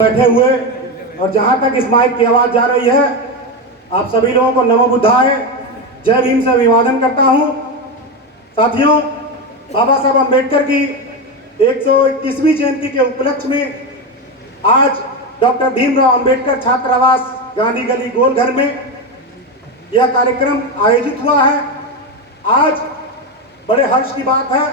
बैठे हुए और जहां तक इस माइक की आवाज जा रही है, आप सभी लोगों को नमो बुद्धाय, जय भीम से अभिवादन करता हूं। साथियों, बाबा साहब अम्बेडकर की 121वीं जयंती के उपलक्ष्य में आज डॉक्टर भीमराव अंबेडकर छात्रावास गांधी गली गोलघर में यह कार्यक्रम आयोजित हुआ है। आज बड़े हर्ष की बात है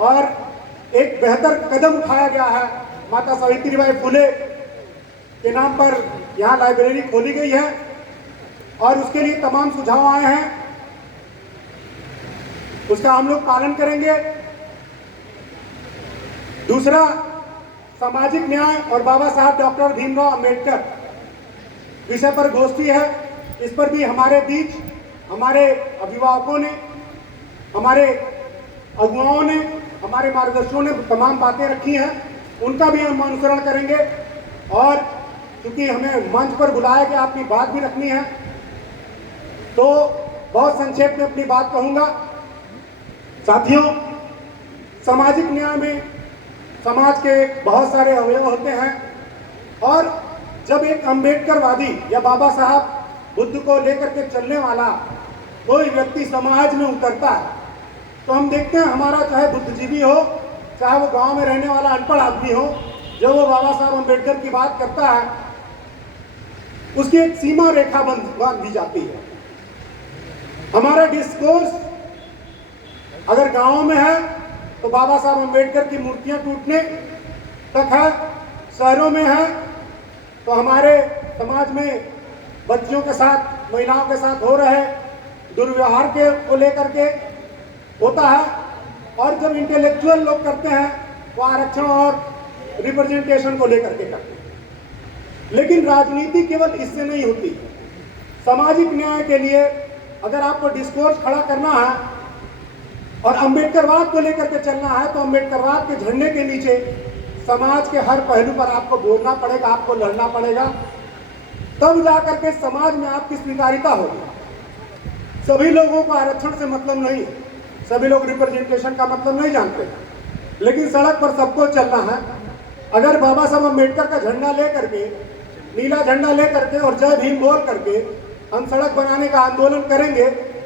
और एक बेहतर कदम उठाया गया है। माता सावित्रीबाई फुले के नाम पर यहाँ लाइब्रेरी खोली गई है और उसके लिए तमाम सुझाव आए हैं, उसका हम लोग पालन करेंगे। दूसरा, सामाजिक न्याय और बाबा साहब डॉक्टर भीमराव अंबेडकर विषय पर गोष्ठी है। इस पर भी हमारे बीच हमारे अभिभावकों ने, हमारे अगुवाओं ने, हमारे मार्गदर्शकों ने तमाम बातें रखी हैं, उनका भी हम अनुसरण करेंगे। और क्योंकि हमें मंच पर बुलाया कि अपनी बात भी रखनी है, तो बहुत संक्षेप में अपनी बात कहूंगा। साथियों, सामाजिक न्याय में समाज के बहुत सारे अवयव होते हैं और जब एक अम्बेडकरवादी या बाबा साहब बुद्ध को लेकर के चलने वाला कोई व्यक्ति समाज में उतरता है, तो हम देखते हैं हमारा चाहे बुद्धिजीवी हो, चाहे वो गांव में रहने वाला अनपढ़ आदमी हो, जब वो बाबा साहब अम्बेडकर की बात करता है, उसकी एक सीमा रेखा बांध दी जाती है। हमारा डिस्कोर्स अगर गांवों में है तो बाबा साहब अम्बेडकर की मूर्तियां टूटने तक है, शहरों में है तो हमारे समाज में बच्चियों के साथ, महिलाओं के साथ हो रहे दुर्व्यवहार के को लेकर के होता है, और जब इंटेलेक्चुअल लोग करते हैं वो आरक्षण और रिप्रेजेंटेशन को लेकर के करते हैं। लेकिन राजनीति केवल इससे नहीं होती। सामाजिक न्याय के लिए अगर आपको डिस्कोर्स खड़ा करना है और अम्बेडकरवाद को लेकर के चलना है, तो अम्बेडकरवाद के झंडे के नीचे समाज के हर पहलू पर आपको बोलना पड़ेगा, आपको लड़ना पड़ेगा, तब जाकर के समाज में आपकी स्वीकारिता होगी। सभी लोगों को आरक्षण से मतलब नहीं है, सभी लोग रिप्रेजेंटेशन का मतलब नहीं जानते, लेकिन सड़क पर सबको चलना है। अगर बाबा साहब अम्बेडकर का झंडा लेकर के, नीला झंडा लेकर के और जय भीम बोल करके हम सड़क बनाने का आंदोलन करेंगे,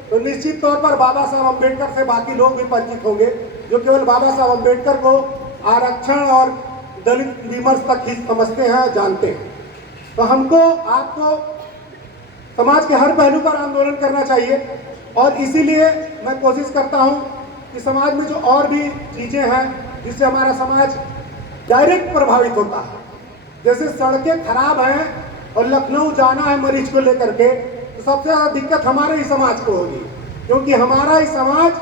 तो निश्चित तौर पर बाबा साहब अम्बेडकर से बाकी लोग भी परिचित होंगे, जो केवल बाबा साहब अम्बेडकर को आरक्षण और दलित विमर्श तक ही समझते हैं, जानते हैं। तो हमको, आपको समाज के हर पहलू पर आंदोलन करना चाहिए और इसीलिए मैं कोशिश करता हूं कि समाज में जो और भी चीजें हैं जिससे हमारा समाज डायरेक्ट प्रभावित होता है, जैसे सड़कें खराब हैं और लखनऊ जाना है मरीज को लेकर के, तो सबसे ज्यादा दिक्कत हमारे ही समाज को होगी, क्योंकि हमारा ही समाज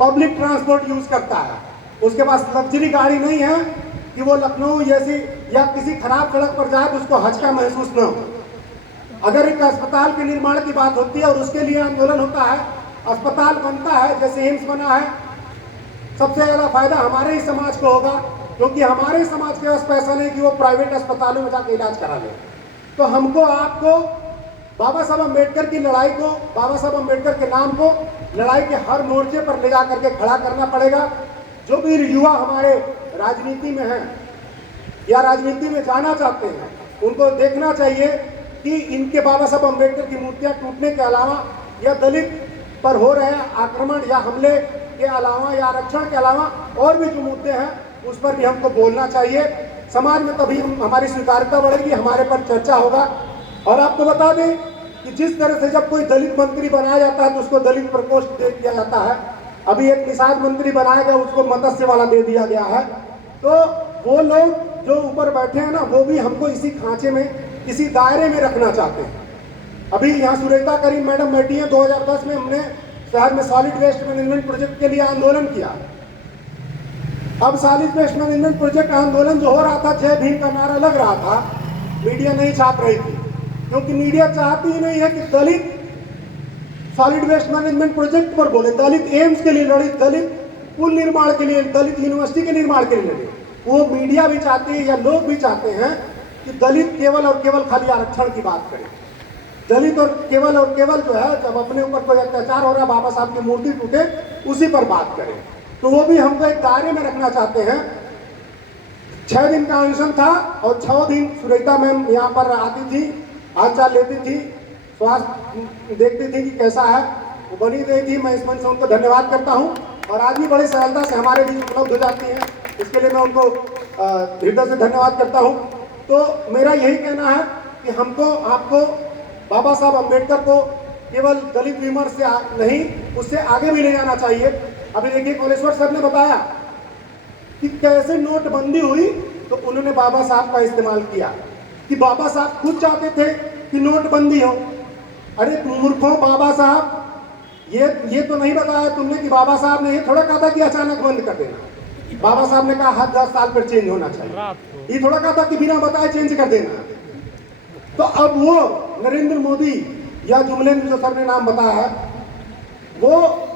पब्लिक ट्रांसपोर्ट यूज करता है, उसके पास लग्जरी गाड़ी नहीं है कि वो लखनऊ जैसी या किसी खराब सड़क पर जाए तो उसको हचका महसूस न हो। अगर एक अस्पताल के निर्माण की बात होती है और उसके लिए आंदोलन होता है, अस्पताल बनता है, जैसे एम्स बना है, सबसे ज्यादा फायदा हमारे ही समाज को होगा, क्योंकि हमारे ही समाज के पास पैसा नहीं कि वो प्राइवेट अस्पतालों में जाकर इलाज करा ले। तो हमको, आपको बाबा साहब अम्बेडकर की लड़ाई को, बाबा साहब अम्बेडकर के नाम को लड़ाई के हर मोर्चे पर ले जा करके खड़ा करना पड़ेगा। जो भी युवा हमारे राजनीति में हैं या राजनीति में जाना चाहते हैं, उनको देखना चाहिए कि इनके बाबा साहब अम्बेडकर की मूर्तियां टूटने के अलावा या दलित पर हो रहे आक्रमण या हमले के अलावा या आरक्षण के अलावा और भी जो मुद्दे हैं उस पर भी हमको बोलना चाहिए। समाज में तभी हमारी स्वीकार्यता बढ़ेगी, हमारे पर चर्चा होगा। और आपको बता दें कि जिस तरह से जब कोई दलित मंत्री बनाया जाता है तो उसको दलित प्रकोष्ठ दे दिया जाता है। अभी एक निषाद मंत्री बनाया गया, उसको मत्स्य वाला दे दिया गया है। तो वो लोग जो ऊपर बैठे हैं ना, वो भी हमको इसी खांचे में, इसी दायरे में रखना चाहते हैं। अभी यहाँ सुरेखा करीम मैडम बैठी हैं, 2010 में हमने शहर में सॉलिड वेस्ट मैनेजमेंट प्रोजेक्ट के लिए आंदोलन किया। अब सॉलिड वेस्ट मैनेजमेंट प्रोजेक्ट आंदोलन जो हो रहा था, जय भीम का नारा लग रहा था, मीडिया नहीं छाप रही थी, क्योंकि मीडिया चाहती ही नहीं है कि दलित सॉलिड वेस्ट मैनेजमेंट प्रोजेक्ट पर बोले, दलित एम्स के लिए लड़े, दलित पुल निर्माण के लिए, दलित यूनिवर्सिटी के निर्माण के लिए लड़े। वो मीडिया भी चाहती है या लोग भी चाहते हैं कि दलित केवल और केवल खाली आरक्षण की बात करें। दलित और केवल जो है, जब अपने ऊपर कोई अत्याचार हो रहा है, बाबा साहब की मूर्ति टूटे, उसी पर बात करें। तो वो भी हमको एक दायरे में रखना चाहते हैं। 6 दिन का अनशन था और 6 दिन सुरेखा मैम यहाँ पर आती थी, हालचाल लेती थी, स्वास्थ्य देखती थी कि कैसा है, वो बनी रही थी। मैं इस मंच से उनको धन्यवाद करता हूँ और आज भी बड़ी सरलता से हमारे बीच उपलब्ध हो जाती हैं, इसके लिए मैं उनको हृदय से धन्यवाद करता हूँ। तो मेरा यही कहना है कि हमको आपको बाबा साहब अम्बेडकर को केवल दलित विमर्श से नहीं, उससे आगे भी ले जाना चाहिए। अभी देखिए कोलेश्वर सर ने बताया कि कैसे नोटबंदी हुई तो उन्होंने बाबा साहब का इस्तेमाल किया, कि बाबा साहब खुद चाहते थे कि नोटबंदी हो। अरे मूर्खों, बाबा साहब ये तो नहीं बताया तुमने कि बाबा साहब ने ये थोड़ा कहा था कि अचानक बंद कर देना। बाबा साहब ने कहा हर 10 साल पर चेंज होना चाहिए, ये थोड़ा कहा था कि बिना बताए चेंज कर देना। तो अब वो नरेंद्र मोदी या जुमलेंद्र जो सर ने नाम बताया है, वो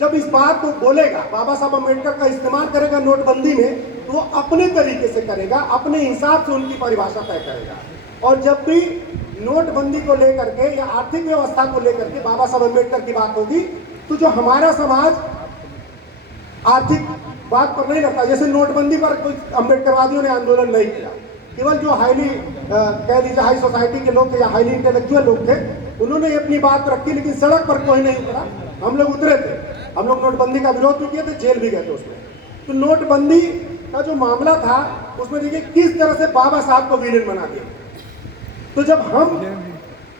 जब इस बात को बोलेगा, बाबा साहब अम्बेडकर का इस्तेमाल करेगा नोटबंदी में, तो वो अपने तरीके से करेगा, अपने हिसाब से उनकी परिभाषा तय करेगा। और जब भी नोटबंदी को लेकर के या आर्थिक व्यवस्था को लेकर के बाबा साहब अम्बेडकर की बात होगी, तो जो हमारा समाज आर्थिक बात पर नहीं रखता, जैसे नोटबंदी पर कोई अम्बेडकरवादियों ने आंदोलन नहीं किया, केवल जो हाईली कह लीजिए हाई सोसाइटी के लोग थे या हाईली इंटेलेक्चुअल लोग थे, उन्होंने अपनी बात रखी, लेकिन सड़क पर कोई नहीं उतरा। हम लोग उतरे थे, हम लोग नोटबंदी का विरोध भी किए थे, जेल भी गए थे उसमें। तो नोटबंदी का जो मामला था उसमें देखिए किस तरह से बाबा साहब को विलेन बना दिया। तो जब हम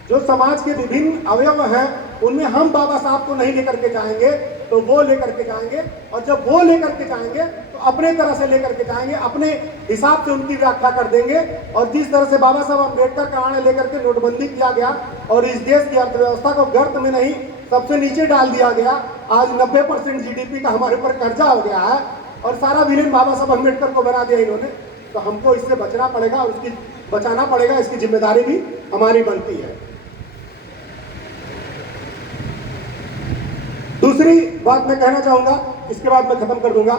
जो समाज के विभिन्न अवयव हैं उनमें हम बाबा साहब को नहीं लेकर के जाएंगे तो वो लेकर के जाएंगे, और जब वो लेकर के जाएंगे तो अपने तरह से लेकर के जाएंगे, अपने हिसाब से उनकी व्याख्या कर देंगे। और जिस तरह से बाबा साहब अम्बेडकर का आने लेकर के नोटबंदी किया गया और इस देश की अर्थव्यवस्था को गर्त में नहीं सबसे नीचे डाल दिया गया, आज 90% GDP का हमारे ऊपर कर्जा हो गया है और सारा विलेन बाबा साहब अम्बेडकर को बना दिया इन्होंने। तो हमको इससे बचना पड़ेगा और उसकी बचाना पड़ेगा, इसकी जिम्मेदारी भी हमारी बनती है। दूसरी बात मैं कहना चाहूंगा, इसके बाद मैं खत्म कर दूंगा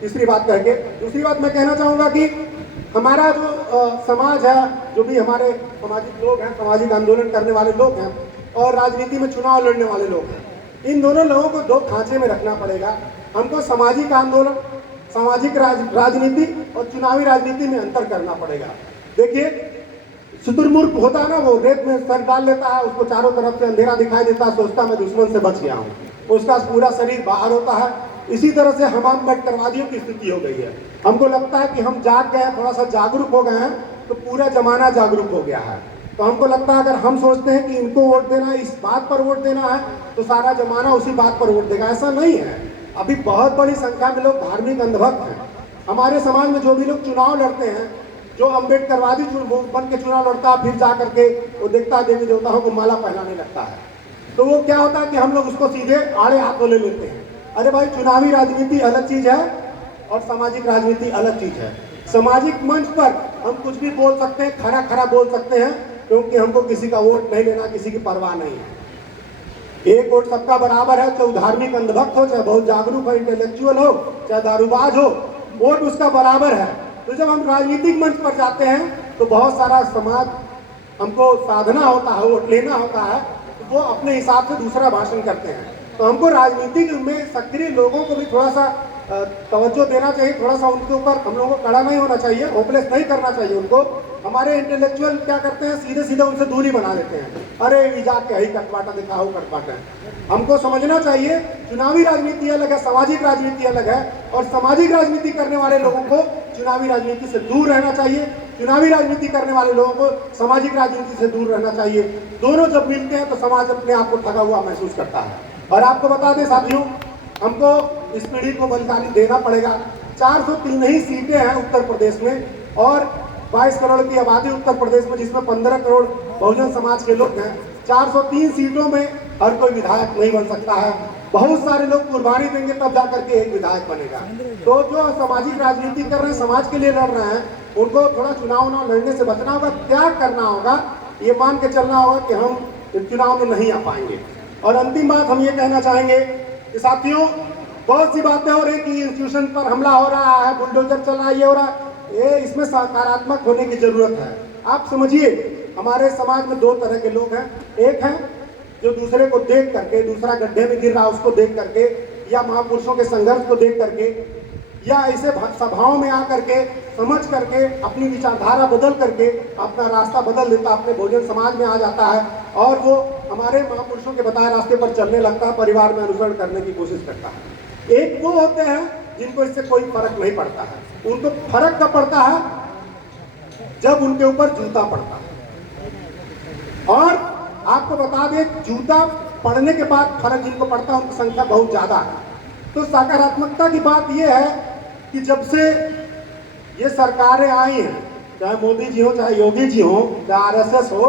तीसरी बात कह के। दूसरी बात मैं कहना चाहूंगा कि हमारा जो समाज है, जो भी हमारे सामाजिक लोग हैं, सामाजिक आंदोलन करने वाले लोग हैं और राजनीति में चुनाव लड़ने वाले लोग हैं, इन दोनों लोगों को दो खांचे में रखना पड़ेगा। हमको सामाजिक आंदोलन, सामाजिक राजनीति और चुनावी राजनीति में अंतर करना पड़ेगा। देखिए शुतुरमुर्ग होता है ना, वो रेत में सर डाल लेता है, उसको चारों तरफ से अंधेरा दिखाई देता है, सोचता मैं दुश्मन से बच गया हूँ, उसका पूरा शरीर बाहर होता है। इसी तरह से हम अम्बेडकरवादियों की स्थिति हो गई है। हमको लगता है कि हम जाग गए हैं, थोड़ा सा जागरूक हो गए हैं, तो पूरा जमाना जागरूक हो गया है। तो हमको लगता है अगर हम सोचते हैं कि इनको वोट देना है, इस बात पर वोट देना है, तो सारा जमाना उसी बात पर वोट देगा। ऐसा नहीं है। अभी बहुत बड़ी संख्या में लोग धार्मिक अंधभक्त हैं। हमारे समाज में जो भी लोग चुनाव लड़ते हैं, जो अम्बेडकरवादी बन के चुनाव लड़ता है, फिर जा करके वो देखता है देवी देवताओं को माला पहनाने लगता है, तो वो क्या होता है कि हम लोग उसको सीधे आड़े हाथों ले लेते हैं। अरे भाई, चुनावी राजनीति अलग चीज है और सामाजिक राजनीति अलग चीज है। सामाजिक मंच पर हम कुछ भी बोल सकते हैं, खरा खरा बोल सकते हैं, क्योंकि हमको किसी का वोट नहीं लेना, किसी की परवाह नहीं है। एक वोट सबका बराबर है, चाहे धार्मिक अंधभक्त हो, चाहे बहुत जागरूक हो, इंटेलेक्चुअल हो, चाहे दारूबाज हो, वोट उसका बराबर है। तो जब हम राजनीतिक मंच पर जाते हैं तो बहुत सारा समाज हमको साधना होता है, वोट लेना होता है, तो वो अपने हिसाब से दूसरा भाषण करते हैं। तो हमको राजनीतिक में सक्रिय लोगों को भी थोड़ा सा तवज्जो देना चाहिए, थोड़ा सा उनके ऊपर हम लोगों को कड़ा नहीं होना चाहिए, होपलेस नहीं करना चाहिए उनको। हमारे इंटेलेक्चुअल क्या करते हैं, सीधे सीधे उनसे दूरी बना लेते हैं। अरे ये जाके ही कटपाटा दिखाओ कटपाटा। हमको समझना चाहिए चुनावी राजनीति अलग है, सामाजिक राजनीति अलग है, और सामाजिक राजनीति करने वाले लोगों को चुनावी राजनीति से दूर रहना चाहिए, चुनावी राजनीति करने वाले लोगों को सामाजिक राजनीति से दूर रहना चाहिए। दोनों जब मिलते हैं तो समाज अपने आप को ठगा हुआ महसूस करता है। और आपको बता दें साथियों, हमको इस पीढ़ी को बलिदान देना पड़ेगा। 403 ही सीटें हैं उत्तर प्रदेश में और 22 करोड़ की आबादी उत्तर प्रदेश में, जिसमें 15 करोड़ बहुजन समाज के लोग हैं। 403 सीटों में हर कोई विधायक नहीं बन सकता है, बहुत सारे लोग कुर्बानी देंगे तब जाकर के एक विधायक बनेगा। तो जो सामाजिक राजनीति कर रहे हैं, समाज के लिए लड़ रहे हैं, उनको थोड़ा चुनाव लड़ने से बचना होगा, त्याग करना होगा, ये मान के चलना होगा कि हम चुनाव में नहीं आ पाएंगे। और अंतिम बात हम ये कहना चाहेंगे कि साथियों, बहुत सी बातें हो रही कि इंस्टीट्यूशन पर हमला हो रहा है, बुलडोजर चल रहा है, ये हो रहा है, ये इसमें सकारात्मक होने की जरूरत है। आप समझिए, हमारे समाज में दो तरह के लोग हैं। एक है जो दूसरे को देख करके, दूसरा गड्ढे में गिर रहा उसको देख करके, या महापुरुषों के संघर्ष को देख करके, या ऐसे सभाओं में आकर के समझ करके अपनी विचारधारा बदल करके अपना रास्ता बदल देता, अपने भोजन समाज में आ जाता है और वो हमारे महापुरुषों के बताए रास्ते पर चलने लगता है, परिवार में अनुसरण करने की कोशिश करता है। एक वो होते हैं जिनको इससे कोई फर्क नहीं पड़ता है, उनको फर्क कब पड़ता है जब उनके ऊपर जूता पड़ता है। और आपको बता दें, जूता पड़ने के बाद फर्क जिनको पड़ता है उनकी संख्या बहुत ज्यादा है। तो सकारात्मकता की बात यह है कि जब से ये सरकारें आई हैं, चाहे मोदी जी हो, चाहे योगी जी हो, चाहे आरएसएस हो,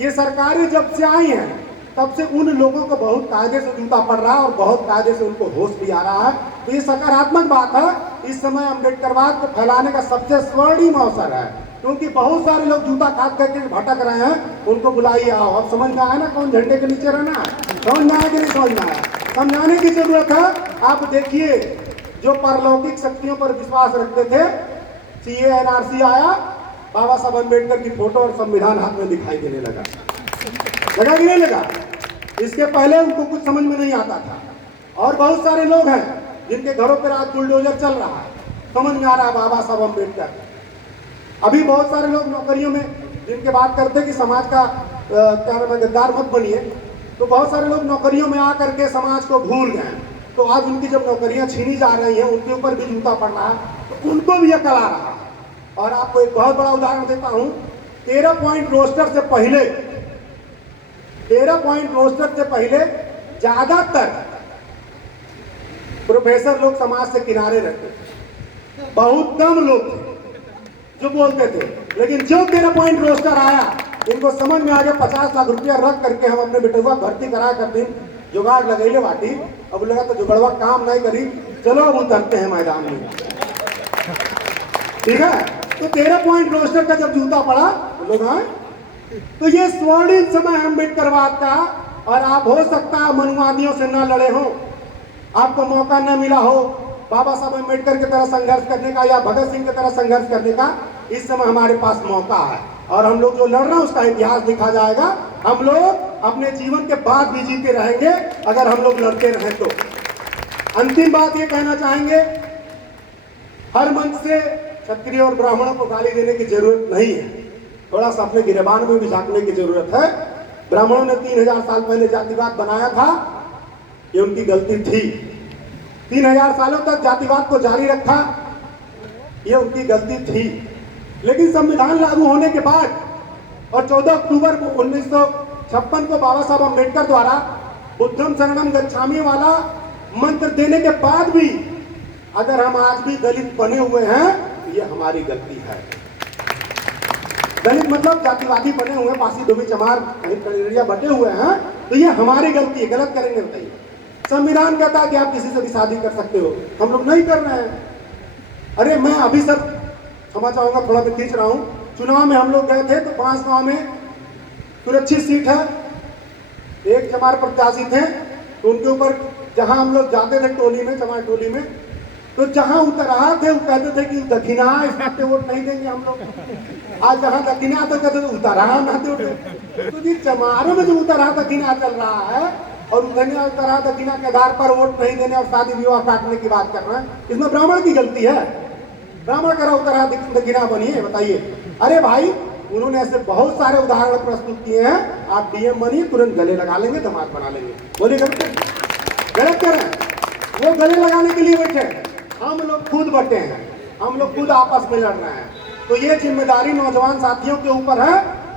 ये सरकारें जब से आई हैं तब से उन लोगों को बहुत कायदे से जूता पड़ रहा है और बहुत कायदे से उनको होश भी आ रहा है। तो ये सकारात्मक बात है। इस समय अम्बेडकरवाद को फैलाने का सबसे स्वर्णिम अवसर है, क्योंकि बहुत सारे लोग जूता खाद करके भटक रहे हैं, उनको बुलाइए, आओ। अब समझ में आया ना कौन झंडे के नीचे रहना है? समझ में आया कि नहीं समझ में आया? समझाने की जरूरत है। आप देखिए, जो परलौकिक शक्तियों पर विश्वास रखते थे, सीए एनआरसी आया, बाबा साहब अम्बेडकर की फोटो और संविधान हाथ में दिखाई देने लगा कि नहीं लगा? इसके पहले उनको कुछ समझ में नहीं आता था। और बहुत सारे लोग हैं जिनके घरों पर आज बुलडोजर चल रहा है, समझ में आ रहा है बाबा साहब अम्बेडकर। अभी बहुत सारे लोग नौकरियों में जिनके बात करते कि समाज का क्या नाम है, गद्दार मत बनिए, तो बहुत सारे लोग नौकरियों में आकर के समाज को भूल गए। तो आज उनकी जब नौकरियां छीनी जा रही हैं, उनके ऊपर भी जूता पड़ रहा है, तो उनको भी अकल आ रहा है। और आपको एक बहुत बड़ा उदाहरण देता हूं। 13 पॉइंट रोस्टर से पहले ज्यादातर प्रोफेसर लोग समाज से किनारे रहते थे, बहुत कम लोग थे जो बोलते थे। लेकिन जो 13 पॉइंट रोस्टर आया, इनको समझ में आ गया 50 लाख रुपया रख करके हम अपने बेटुआ भर्ती करा करते जुगाड़ लगैले बाटी। अब लगा तो जुगड़वा काम नहीं करी, चलो अब उतरते हैं मैदान में, ठीक है। तो 13 पॉइंट रोस्टर का जब जूता पड़ा लोग आए, तो ये स्वर्णिम समय है अम्बेडकरवाद का। और आप हो सकता है मनुवादियों से न लड़े हो, आपको मौका न मिला हो बाबा साहब अम्बेडकर की तरह संघर्ष करने का या भगत सिंह की तरह संघर्ष करने का। इस समय हमारे पास मौका है और हम लोग जो लड़ रहे हैं उसका इतिहास लिखा जाएगा। हम लोग अपने जीवन के बाद भी जीते रहेंगे अगर हम लोग लड़ते रहें तो। अंतिम बात ये कहना चाहेंगे, हर मंच से क्षत्रिय और ब्राह्मणों को गाली देने की जरूरत नहीं है, थोड़ा सा अपने गिरेबान में भी झांकने की जरूरत है। ब्राह्मणों ने 3000 साल पहले जातिवाद बनाया था, ये उनकी गलती थी। 3000 सालों तक जातिवाद को जारी रखा, ये उनकी गलती थी। लेकिन संविधान लागू होने के बाद और 14 अक्टूबर 1956 को बाबा साहब अम्बेडकर द्वारा बुद्धम शरणम गच्छामि वाला मंत्र देने के बाद भी अगर हम आज भी दलित बने हुए हैं, तो ये हमारी गलती है। दलित मतलब जातिवादी बने हुए, फांसी धोबी चमार कहीं कड़िया बटे हुए हैं, तो ये हमारी गलती है। गलत करेंगे बताइए? संविधान कहता है कि आप किसी से भी शादी कर सकते हो, हम लोग नहीं कर रहे हैं। अरे मैं अभी सर क्षमा चाहूंगा, थोड़ा मैं खींच रहा हूं। चुनाव में हम लोग गए थे तो 5 गांव में सुरक्षित सीट है, एक चमार प्रत्याशी थे, तो उनके ऊपर जहां हम लोग जाते थे टोली में, चमार टोली में, तो जहां उतरा थे वो कहते थे कि दक्षिणा इसमें वोट नहीं देंगे हम लोग। आज जहां दक्षिणा तो कहते थे उतरा नाते उठे। तो जी चमारों में जो उतरा दक्षिणा चल रहा है और उतरा दक्षिणा के आधार पर वोट नहीं देने और शादी विवाह काटने की बात कर रहे हैं, इसमें ब्राह्मण की गलती है? ब्राह्मण करा उतरा दक्षिणा बनिए, बताइए? अरे भाई, उन्होंने ऐसे बहुत सारे उदाहरण प्रस्तुत किए हैं। आप डीएम बनिए, तुरंत गले लगा लेंगे, दामाद बना लेंगे। बोलिए गलत कर रहे हैं? वो गले लगाने के लिए बैठे हैं, हम लोग खुद बटे हैं, हम लोग खुद आपस में लड़ रहे हैं। तो ये जिम्मेदारी नौजवान साथियों के ऊपर है।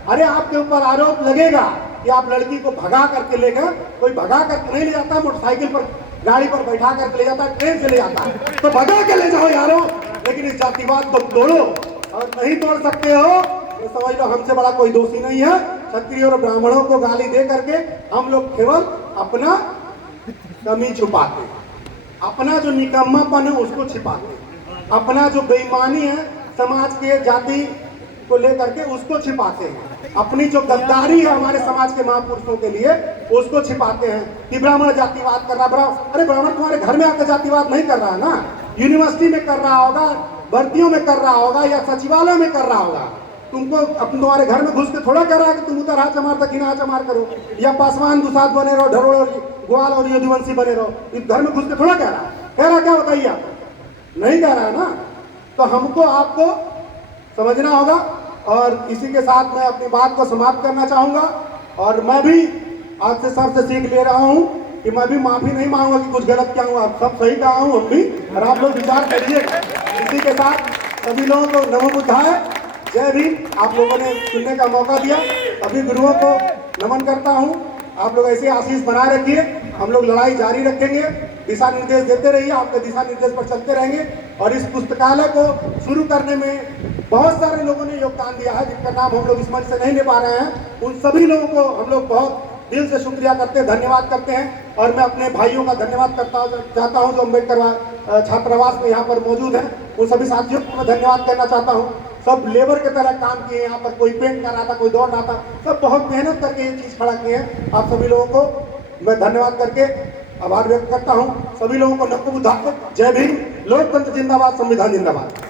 अरे आपके ऊपर आरोप लगेगा कि आप लड़की को भगा करके ले गए, कोई भगा करके नहीं ले जाता, मोटरसाइकिल पर गाड़ी पर बैठा करके ले जाता है, ट्रेन से ले जाता है, तो भगा के ले जाओ यारो। लेकिन इस जातिवाद को तोड़ो, और नहीं तोड़ सकते हो तो समझ लो हमसे बड़ा कोई दोषी नहीं है। क्षत्रिय और ब्राह्मणों को गाली दे करके हम लोग केवल अपना कमी छुपाते हैं, अपना जो निकम्मापन है उसको छिपाते हैं, अपना जो बेईमानी है समाज के जाति को लेकर के उसको छिपाते हैं, अपनी जो गद्दारी है हमारे समाज के महापुरुषों के लिए उसको छिपाते हैं कि ब्राह्मण जातिवाद कर रहा। अरे ब्राह्मण तुम्हारे घर में आकर जातिवाद नहीं कर रहा है ना, यूनिवर्सिटी में कर रहा होगा, भर्तियों में कर रहा होगा, या सचिवालय में कर रहा होगा। तुमको तुम्हारे घर में घुस के थोड़ा कह रहा है कि तुम उतर हाथ चमार दक्षिणा हाथ चमार करो, या पासवान दुसाद बने रहो, ढरोड़ और ग्वाल और यदुवंशी बने रहो। इस घर में घुस के थोड़ा कह रहा है क्या बताइए आप? नहीं कह रहा है ना, तो हमको आपको समझना होगा। और इसी के साथ मैं अपनी बात को समाप्त करना चाहूँगा। और मैं भी आज से सर से सीख ले रहा हूँ कि मैं भी माफ़ी नहीं मांगूंगा कि कुछ गलत किया हूँ, आप सब सही कहा हूँ हम भी, और आप लोग विचार करिए। इसी के साथ सभी लोगों को नमो बुद्धाय, जय भीम। आप लोगों ने सुनने का मौका दिया, सभी गुरुओं को नमन करता हूँ। आप लोग ऐसे आशीष बनाए रखिए, हम लोग लड़ाई जारी रखेंगे, दिशा निर्देश देते रहिए, आपके दिशा निर्देश पर चलते रहेंगे। और इस पुस्तकालय को शुरू करने में बहुत सारे लोगों ने योगदान दिया है, जिनका नाम हम लोग इस मंच से नहीं ले पा रहे हैं। उन सभी लोगों को हम लोग बहुत दिल से शुक्रिया करते हैं, धन्यवाद करते हैं। और मैं अपने भाइयों का धन्यवाद चाहता हूं जो अम्बेडकर छात्रावास में यहाँ पर मौजूद हैं। उन सभी साथियों को मैं धन्यवाद करना चाहता हूँ। सब लेबर की तरह काम किए यहाँ पर, कोई पेंट कर रहा था, कोई दौड़ रहा था, सब बहुत मेहनत करके ये चीज़ खड़ा किए हैं। आप सभी लोगों को मैं धन्यवाद करके आभार व्यक्त करता हूँ। सभी लोगों को नमो बुद्धाय, जय भीम, लोकतंत्र जिंदाबाद, संविधान जिंदाबाद।